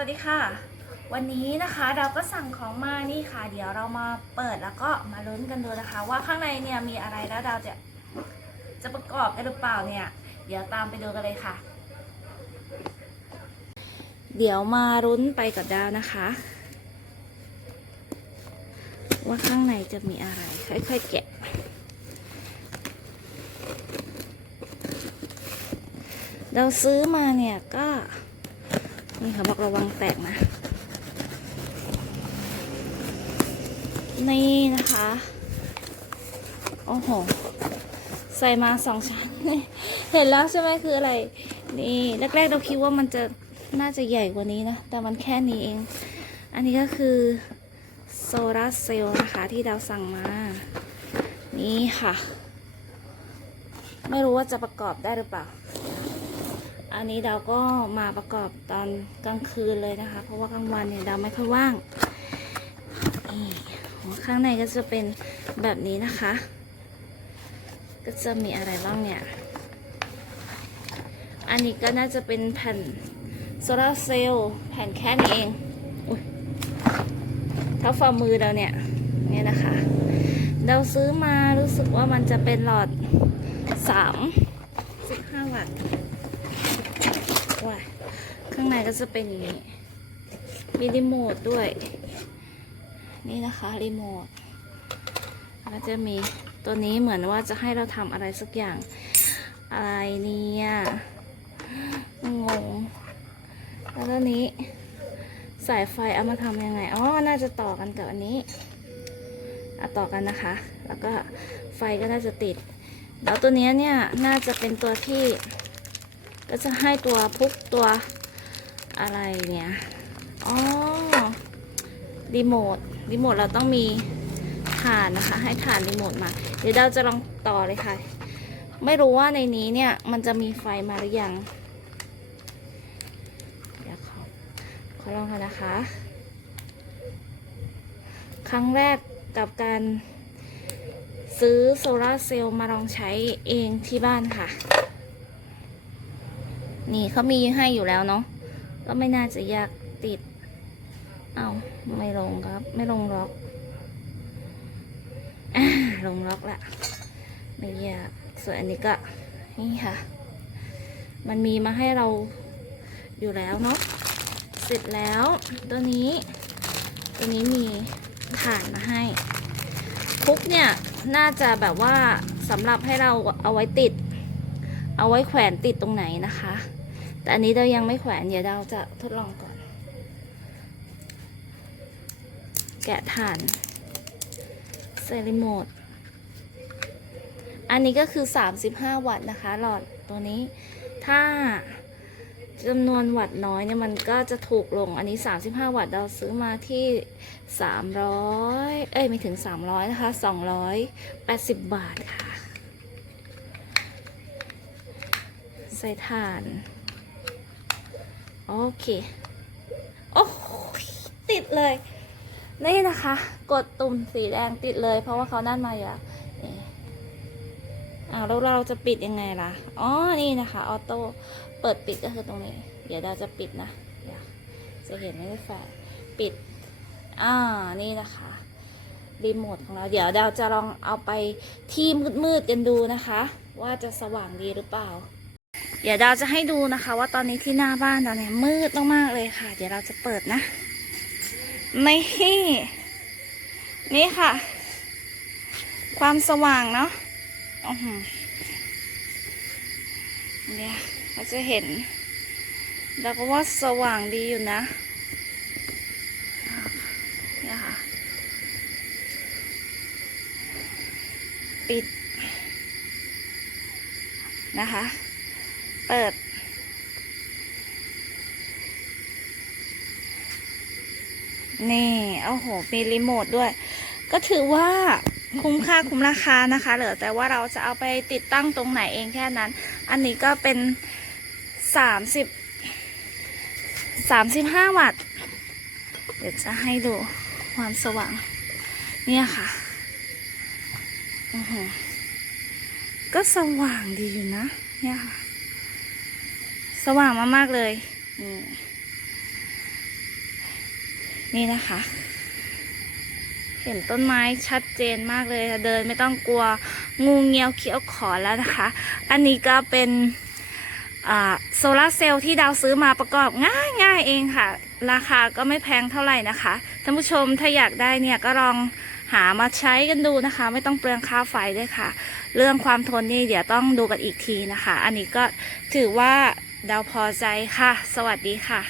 วัสดีค่ะ วันนี้นะคะเราก็สั่งของมานี่ค่ะ เดี๋ยวเรามาเปิดแล้วก็มาลุ้นกันดูนะคะ ว่าข้างในเนี่ยมีอะไรแล้วเราจะจะประกอบได้หรือเปล่าเนี่ย เดี๋ยวตามไปดูกันเลยค่ะ เดี๋ยวมาลุ้นไปกับดาวนะคะ ว่าข้างในจะมีอะไร ค่อยๆแกะเราซื้อมาเนี่ยก็ นี่เขาบอกระวังแตกนะ นี่นะคะ โอ้โห ใส่มาสองชั้น เห็นแล้วใช่ไหมคืออะไร นี่แรกๆเราคิดว่ามันจะน่าจะใหญ่กว่านี้นะ แต่มันแค่นี้เอง อันนี้ก็คือโซลาร์เซลล์นะคะที่เราสั่งมา นี่ค่ะ ไม่รู้ว่าจะประกอบได้หรือเปล่า อันนี้เราก็มาประกอบตอนกลางคืนเลยนะคะ เพราะว่ากลางวันเนี่ยเราไม่ค่อยว่างข้างในก็จะเป็นแบบนี้นะคะ ก็จะมีอะไรบ้างเนี่ย อันนี้ก็น่าจะเป็นแผ่นโซลาเซลล์แผ่นแค่นี้เองเท่าฝ่ามือเราเนี่ยเนี่ยนะคะเราซื้อมารู้สึกว่ามันจะเป็นหลอดสามสิบห้าวัตต์ ว้ายข้างในก็จะเป็นอย่างนี้ มีรีโมทด้วย นี่นะคะรีโมทแล้วจะมีตัวนี้เหมือนว่าจะให้เราทำอะไรสักอย่าง อะไรเนี่ย งง แล้วนี้ สายไฟเอามาทำยังไง อ๋อ น่าจะต่อกันกับอันนี้เอะต่อกันนะคะ แล้วก็ไฟก็น่าจะติด แล้วตัวนี้เนี่ย น่าจะเป็นตัวที่ ก็จะให้ตัวพุกตัวอะไรเนี่ยอ๋อรีโมทรีโมทเราต้องมีฐานนะคะ ให้ฐานรีโมทมา เดี๋ยวเราจะลองต่อเลยค่ะ ไม่รู้ว่าในนี้เนี่ย มันจะมีไฟมาหรือยัง เดี๋ยวขอขอลองกันนะคะ ครั้งแรกกับการซื้อโซลาร์เซลล์มาลองใช้เองที่บ้านค่ะ นี่เขามีให้อยู่แล้วเนาะก็ไม่น่าจะยากติด เอาไม่ลงครับ ไม่ลงล็อกอลงล็อกละไม่ยากส่วนอันนี้ก็นี่ค่ะ มันมีมาให้เราอยู่แล้วเนาะเสร็จแล้ว ตัวนี้ ตัวนี้มีฐานมาให้พุกเนี่ยน่าจะแบบว่าสำหรับให้เราเอาไว้ติด เอาไว้แขวนติดตรงไหนนะคะ แต่อันนี้เรายังไม่แขวนเดี๋ยวเราจะทดลองก่อน แกะฐานเซริโมดอันนี้ก็คือ 35 วัตต์นะคะ หลอดตัวนี้ ถ้าจำนวนวัตต์น้อยเนี่ยมันก็จะถูกลง อันนี้ 35 วัตต์เราซื้อมาที่ 300 เอ้ยไม่ถึง 300 นะคะ 280 บาทค่ะ ใส่ถ่าน โอเค โอ้ติดเลย นี่นะคะ กดตุ่มสีแดงติดเลย เพราะว่าเขานั่นมาอยู่แล้วนี่อ้าวแล้วเราจะปิดยังไงล่ะ อ๋อ นี่นะคะ ออโต้ เปิดปิดก็คือตรงนี้ เดี๋ยวเราจะปิดนะจะเห็นไม่ได้แฟลชปิด อ่า นี่นะคะ รีโมทของเรา เดี๋ยวเราจะลองเอาไปที่มืดๆกันดูนะคะ ว่าจะสว่างดีหรือเปล่า เดี๋ยวเราจะให้ดูนะคะ ว่าตอนนี้ที่หน้าบ้านเราเนี่ยมืดมากๆเลยค่ะ เดี๋ยวเราจะเปิดนะนี่นี่ค่ะ ความสว่างเนาะอื้อหือเนี่ยเราจะเห็นเราก็ว่าสว่างดีอยู่นะเนี่ยค่ะ ปิดนะคะ เปิด นี่โอ้โห มีรีโมทด้วย ก็ถือว่าคุ้มค่าคุ้มราคานะคะ เหลือแต่ว่าเราจะเอาไปติดตั้งตรงไหนเองแค่นั้น อันนี้ก็เป็นสามสิบสามสิบห้าวัตต์ เดี๋ยวจะให้ดูความสว่าง เนี่ยค่ะอือหือก็สว่างดีอยู่นะ เนี่ยค่ะ สว่างมากๆเลยนี่นี่นะคะ เห็นต้นไม้ชัดเจนมากเลยค่ะเดินไม่ต้องกลัวงูเงี้ยวเขียวขอแล้วนะคะ อันนี้ก็เป็นโซลาร์เซลล์ที่ดาวซื้อมาประกอบง่ายง่ายๆเองค่ะ ราคาก็ไม่แพงเท่าไหร่นะคะท่านผู้ชมถ้าอยากได้เนี่ยก็ลองหามาใช้กันดูนะคะ ไม่ต้องเปลืองค่าไฟด้วยค่ะ เรื่องความทนนี่เดี๋ยวต้องดูกันอีกทีนะคะ อันนี้ก็ถือว่า ดาวพอใจค่ะ สวัสดีค่ะ